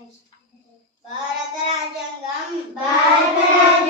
Bora, Tarajangam! Bora, Tarajangam!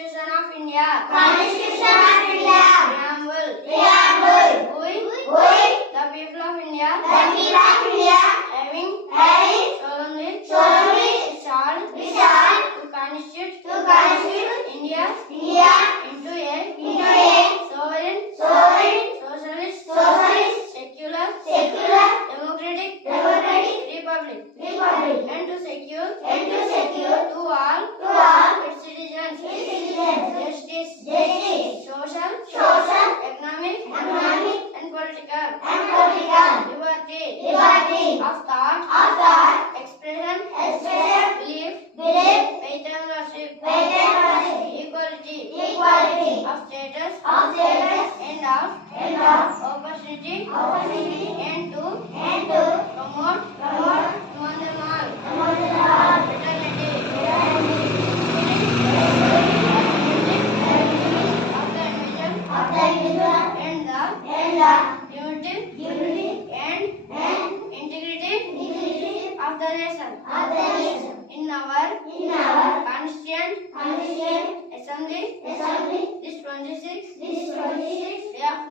Constitution of India. Constitution of India. Preamble. Preamble. Going. Going. Unity, unity and, and integrity, integrity of the nation. Of the nation. In our, in our constituent, constituent assembly, assembly, this 26, this 26 yeah.